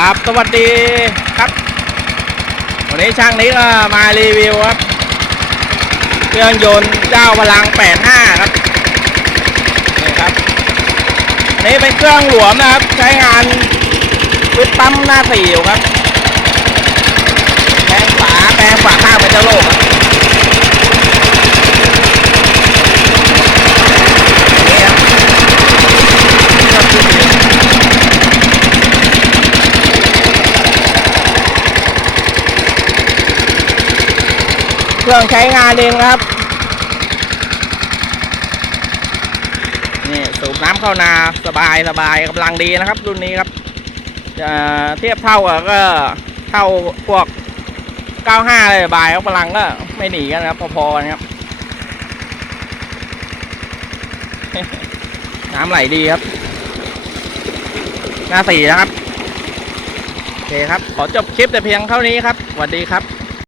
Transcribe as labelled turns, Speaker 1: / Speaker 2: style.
Speaker 1: ครับสวัสดีครับ วันนี้ช่างนี้ก็มารีวิวครับ เครื่องยนต์เจ้าพลัง 85 ครับนี่ครับนนี้เป็นเครื่องหลวมนะครับ ใช้งานวิดปั๊มหน้าสี่อยู่ครับแปลงฝาแปลงฝาข้างเป็นเจ้าโลกครับนี่ครับนี่ครับคือสี เครื่องใช้งานเองครับ นี่สูบน้ำเข้านาสบายสบายกำลังดีนะครับ รุ่นนี้ครับจะเทียบเท่ากับก็เท่าพวก 95 เลยบายครับพลังก็ไม่หนีกันครับ พอๆกันครับ น้ำไหลดีครับ หน้าสีนะครับโอเคครับ ขอจบคลิปแต่เพียงเท่านี้ครับสวัสดีครับ